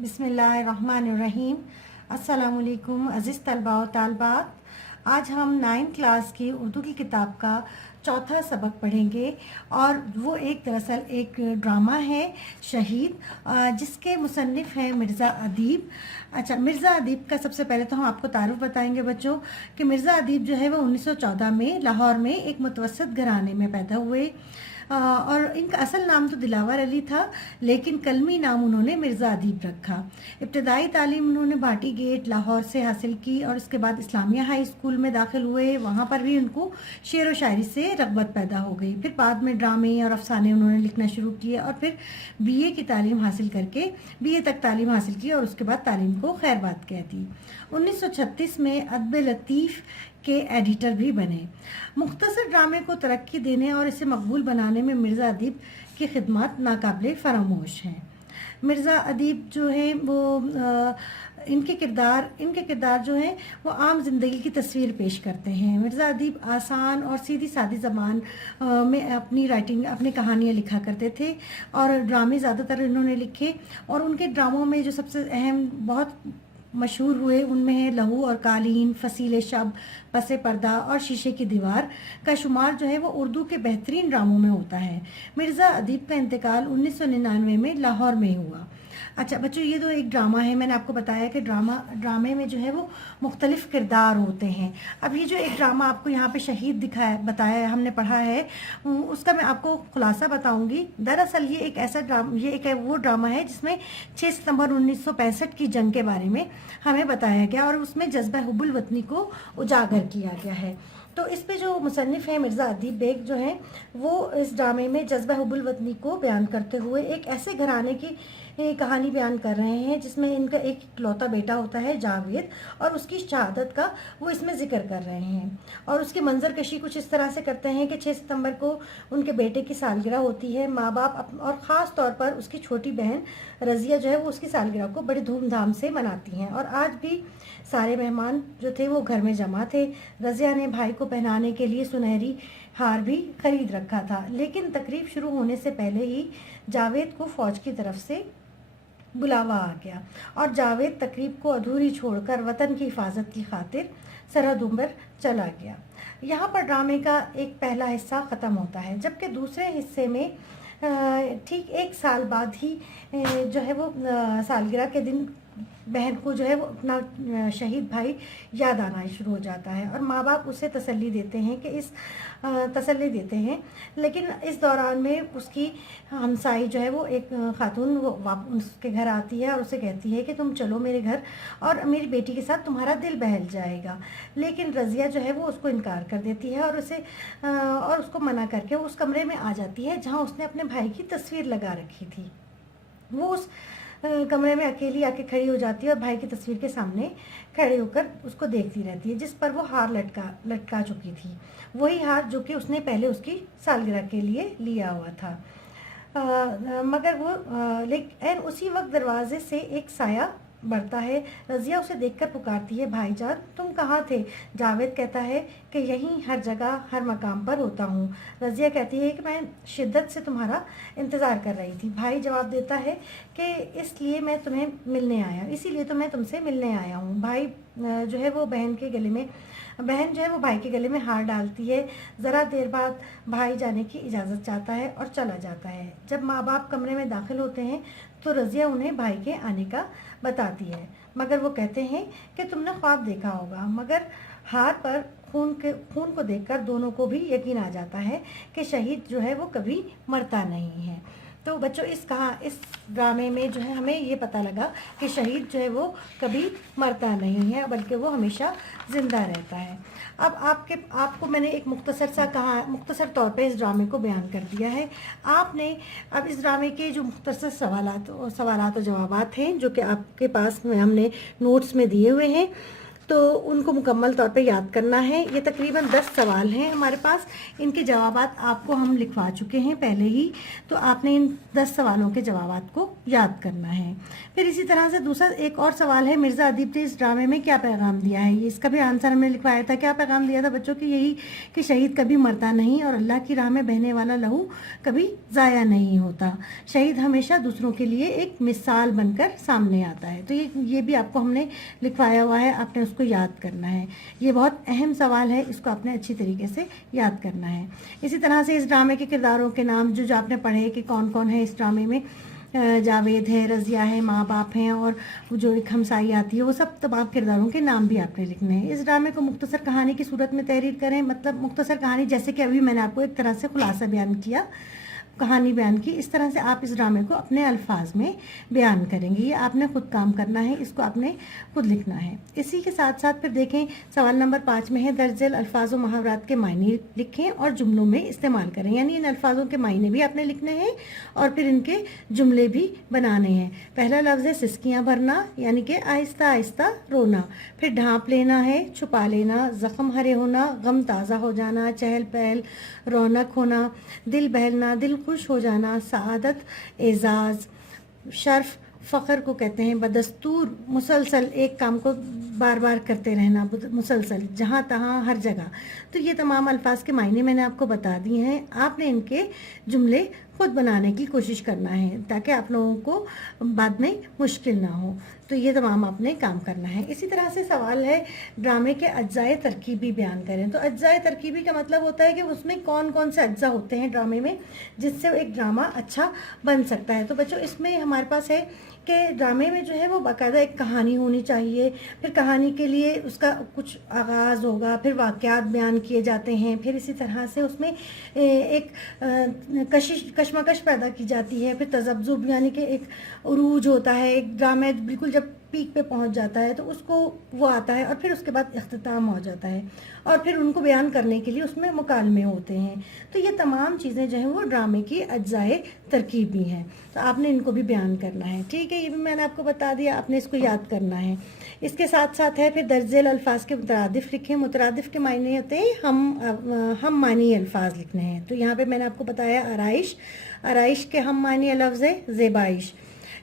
बिस्मिल्लाहिर्रहमानिर्रहीम। अस्सलामुअलैकुम अज़ीज़ तलबा व तालबात। आज हम 9th क्लास की उर्दू की किताब का चौथा सबक पढ़ेंगे और वो दरअसल एक ड्रामा है शहीद, जिसके मुसन्निफ़ हैं मिर्ज़ा अदीब। अच्छा, मिर्ज़ा अदीब का सबसे पहले तो हम आपको तारुफ बताएंगे बच्चों कि मिर्ज़ा अदीब जो है वो 1914 में लाहौर में एक मुतवस्सित घराने में पैदा हुए। और इनका असल नाम तो दिलावर अली था, लेकिन कलमी नाम उन्होंने मिर्ज़ा अदीब रखा। इब्तदाई तालीम उन्होंने भाटी गेट लाहौर से हासिल की और उसके बाद इस्लामिया हाई स्कूल में दाखिल हुए। वहाँ पर भी उनको शेर व शायरी से रग़बत पैदा हो गई। फिर बाद में ड्रामे और अफसाने उन्होंने लिखना शुरू किए और फिर बीए की तालीम हासिल करके बीए तक तालीम हासिल की और उसके बाद तालीम को खैरबाद कह दी। 1936 में अदब लतीफ़ के एडिटर भी बने। मुख्तसर ड्रामे को तरक्की देने और इसे मकबूल बनाने में मिर्ज़ा अदीब की खिदमत नाकाबिले फरामोश हैं। मिर्ज़ा अदीब जो है वो इनके किरदार जो हैं वो आम ज़िंदगी की तस्वीर पेश करते हैं। मिर्ज़ा अदीब आसान और सीधी सादी ज़बान में अपनी राइटिंग अपनी कहानियाँ लिखा करते थे और ड्रामे ज़्यादातर इन्होंने लिखे। और उनके ड्रामों में जो सबसे अहम बहुत मशहूर हुए उनमें है लहू और कालीन, फसील शब, पसे पर्दा और शीशे की दीवार का शुमार जो है वो उर्दू के बेहतरीन ड्रामों में होता है। मिर्ज़ा अदीब का इंतकाल 1999 में लाहौर में हुआ। अच्छा बच्चों, ये तो एक ड्रामा है। मैंने आपको बताया कि ड्रामे में जो है वो मुख्तलिफ किरदार होते हैं। अब ये जो एक ड्रामा आपको यहाँ पे शहीद बताया हमने पढ़ा है, उसका मैं आपको खुलासा बताऊंगी। दरअसल ये एक वो ड्रामा है जिसमें 6 सितंबर 1965 की जंग के बारे में हमें बताया गया और उसमें जज्बा हुब्बुल वतनी को उजागर किया गया है। तो इस पे जो मुसन्निफ़ है मिर्ज़ा अदीब बेग जो हैं वो इस ड्रामे में जज्बा हुब्बुल वतनी को बयान करते हुए एक ऐसे घराने की कहानी बयान कर रहे हैं जिसमें इनका एक इकलौता बेटा होता है जावेद, और उसकी शहादत का वो इसमें ज़िक्र कर रहे हैं। और उसकी मंजर कशी कुछ इस तरह से करते हैं कि 6 सितंबर को उनके बेटे की सालगिरह होती है। माँ बाप और ख़ास तौर पर उसकी छोटी बहन रज़िया जो है वो उसकी सालगिरह को बड़ी धूमधाम से मनाती हैं। और आज भी सारे मेहमान जो थे वो घर में जमा थे। रज़िया ने भाई को पहनाने के लिए सुनहरी हार भी खरीद रखा था, लेकिन तकरीब शुरू होने से पहले ही जावेद को फ़ौज की तरफ से बुलावा आ गया और जावेद तकरीब को अधूरी छोड़कर वतन की हिफाजत की खातिर सरहदों पर चला गया। यहाँ पर ड्रामे का एक पहला हिस्सा ख़त्म होता है, जबकि दूसरे हिस्से में ठीक 1 साल बाद ही जो है वो सालगिरह के दिन बहन को जो है वो अपना शहीद भाई याद आना शुरू हो जाता है और माँ बाप उसे तसल्ली देते हैं। लेकिन इस दौरान में उसकी हमसाई जो है वो एक खातून वो उसके घर आती है और उसे कहती है कि तुम चलो मेरे घर और मेरी बेटी के साथ तुम्हारा दिल बहल जाएगा। लेकिन रज़िया जो है वो उसको इनकार कर देती है और उसको मना करके उस कमरे में आ जाती है जहाँ उसने अपने भाई की तस्वीर लगा रखी थी। वो उस कमरे में अकेली आके खड़ी हो जाती है और भाई की तस्वीर के सामने खड़े होकर उसको देखती रहती है, जिस पर वो हार लटका चुकी थी। वही हार जो कि उसने पहले उसकी सालगिरह के लिए लिया हुआ था। मगर वो लेकिन उसी वक्त दरवाजे से एक साया बढ़ता है। रज़िया उसे देखकर पुकारती है, भाईजान तुम कहाँ थे? जावेद कहता है कि यहीं हर जगह हर मकाम पर होता हूँ। रज़िया कहती है कि मैं शिद्दत से तुम्हारा इंतज़ार कर रही थी। भाई जवाब देता है कि इसीलिए तो मैं तुमसे मिलने आया हूँ। बहन जो है वो भाई के गले में हार डालती है। ज़रा देर बाद भाई जाने की इजाज़त चाहता है और चला जाता है। जब माँ बाप कमरे में दाखिल होते हैं तो रज़िया उन्हें भाई के आने का बताती है, मगर वो कहते हैं कि तुमने ख्वाब देखा होगा। मगर हार पर खून को देखकर दोनों को भी यकीन आ जाता है कि शहीद जो है वो कभी मरता नहीं है। तो बच्चों इस ड्रामे में जो है हमें ये पता लगा कि शहीद जो है वो कभी मरता नहीं है, बल्कि वो हमेशा ज़िंदा रहता है। अब आपको मैंने एक मुख्तसर तौर पे इस ड्रामे को बयान कर दिया है। आपने अब इस ड्रामे के जो मुख्तसर सवालात और जवाबात हैं जो कि आपके पास में हमने नोट्स में दिए हुए हैं, تو ان کو مکمل طور پہ یاد کرنا ہے. یہ تقریباً 10 سوال ہیں ہمارے پاس. ان کے جوابات آپ کو ہم لکھوا چکے ہیں پہلے ہی, تو آپ نے ان 10 سوالوں کے جوابات کو یاد کرنا ہے. پھر اسی طرح سے دوسرا ایک اور سوال ہے, مرزا ادیب نے اس ڈرامے میں کیا پیغام دیا ہے. اس کا بھی آنسر ہم نے لکھوایا تھا. کیا پیغام دیا تھا بچوں کی؟ یہی کہ شہید کبھی مرتا نہیں اور اللہ کی راہ میں بہنے والا لہو کبھی ضائع نہیں ہوتا. شہید ہمیشہ دوسروں کے لیے ایک مثال بن کر سامنے آتا ہے. تو یہ بھی آپ کو ہم نے لکھوایا ہوا ہے, آپ نے اس کو یاد کرنا ہے. یہ بہت اہم سوال ہے, اس کو آپ نے اچھی طریقے سے یاد کرنا ہے. اسی طرح سے اس ڈرامے کے کرداروں کے نام جو آپ نے پڑھے کہ کون کون ہے اس ڈرامے میں, جاوید ہے, رضیہ ہے, ماں باپ ہیں, اور جو ایک ہمسائی آتی ہے, وہ سب تمام کرداروں کے نام بھی آپ نے لکھنے ہیں. اس ڈرامے کو مختصر کہانی کی صورت میں تحریر کریں. مطلب مختصر کہانی, جیسے کہ ابھی میں نے آپ کو ایک طرح سے خلاصہ بیان کیا, کہانی بیان کی, اس طرح سے آپ اس ڈرامے کو اپنے الفاظ میں بیان کریں گے. یہ آپ نے خود کام کرنا ہے, اس کو آپ نے خود لکھنا ہے. اسی کے ساتھ ساتھ پھر دیکھیں سوال نمبر 5 میں ہے درج ذیل الفاظ و محاورات کے معنی لکھیں اور جملوں میں استعمال کریں. یعنی ان الفاظوں کے معنی بھی آپ نے لکھنے ہیں اور پھر ان کے جملے بھی بنانے ہیں. پہلا لفظ ہے سسکیاں بھرنا, یعنی کہ آہستہ آہستہ رونا. پھر ڈھانپ لینا ہے, چھپا لینا, زخم ہرے ہونا, غم تازہ ہو جانا, چہل پہل, رونق ہونا, دل بہلنا, دل خوش ہو جانا, سعادت, اعزاز, شرف, فخر کو کہتے ہیں, بدستور, مسلسل ایک کام کو بار بار کرتے رہنا, مسلسل, جہاں تہاں, ہر جگہ. تو یہ تمام الفاظ کے معنی میں نے آپ کو بتا دیے ہیں. آپ نے ان کے جملے خود بنانے کی کوشش کرنا ہے تاکہ آپ لوگوں کو بعد میں مشکل نہ ہو. تو یہ تمام آپ نے کام کرنا ہے. اسی طرح سے سوال ہے ڈرامے کے اجزائے ترکیبی بیان کریں. تو اجزائے ترکیبی کا مطلب ہوتا ہے کہ اس میں کون کون سے اجزاء ہوتے ہیں ڈرامے میں جس سے ایک ڈرامہ اچھا بن سکتا ہے. تو بچوں اس میں ہمارے پاس ہے کہ ڈرامے میں جو ہے وہ باقاعدہ ایک کہانی ہونی چاہیے. پھر کہانی کے لیے اس کا کچھ آغاز ہوگا, پھر واقعات بیان کیے جاتے ہیں, پھر اسی طرح سے اس میں ایک کشمکش پیدا کی جاتی ہے, پھر تذبذب یعنی کہ ایک عروج ہوتا ہے. ایک ڈرامے بالکل جب پیک پہ پہنچ جاتا ہے تو اس کو وہ آتا ہے اور پھر اس کے بعد اختتام ہو جاتا ہے اور پھر ان کو بیان کرنے کے لیے اس میں مکالمے ہوتے ہیں. تو یہ تمام چیزیں جو ہیں وہ ڈرامے کی اجزائے ترکیبی ہیں. تو آپ نے ان کو بھی بیان کرنا ہے. ٹھیک ہے, یہ بھی میں نے آپ کو بتا دیا, آپ نے اس کو یاد کرنا ہے. اس کے ساتھ ساتھ ہے پھر درج ذیل الفاظ کے مترادف لکھیں. مترادف کے معنی ہوتے ہیں ہم معنی الفاظ لکھنے ہیں. تو یہاں پہ میں نے آپ کو بتایا آرائش, آرائش کے ہم معنی لفظ ہے زیبائش.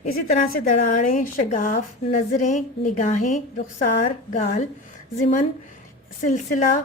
اسی طرح سے دراڑیں, شگاف, نظریں, نگاہیں, رخسار, گال, ضمن, سلسلہ,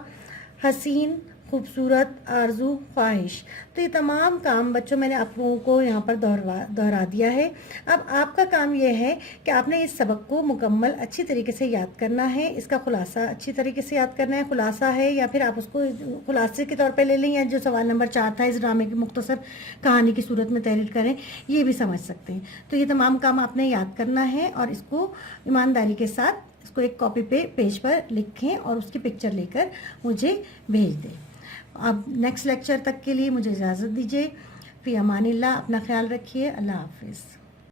حسین, خوبصورت, آرزو, خواہش. تو یہ تمام کام بچوں میں نے آپ لوگوں کو یہاں پر دہرا دیا ہے. اب آپ کا کام یہ ہے کہ آپ نے اس سبق کو مکمل اچھی طریقے سے یاد کرنا ہے. اس کا خلاصہ اچھی طریقے سے یاد کرنا ہے. خلاصہ ہے یا پھر آپ اس کو خلاصے کے طور پہ لے لیں, یا جو سوال نمبر 4 تھا اس ڈرامے کی مختصر کہانی کی صورت میں تحریر کریں, یہ بھی سمجھ سکتے ہیں. تو یہ تمام کام آپ نے یاد کرنا ہے اور اس کو ایمانداری کے ساتھ اس کو ایک کاپی پہ پیج پر لکھیں اور اس کی پکچر لے کر مجھے بھیج دیں. اب نیکسٹ لیکچر تک کے لیے مجھے اجازت دیجیے. فی امان اللہ, اپنا خیال رکھیے. اللہ حافظ.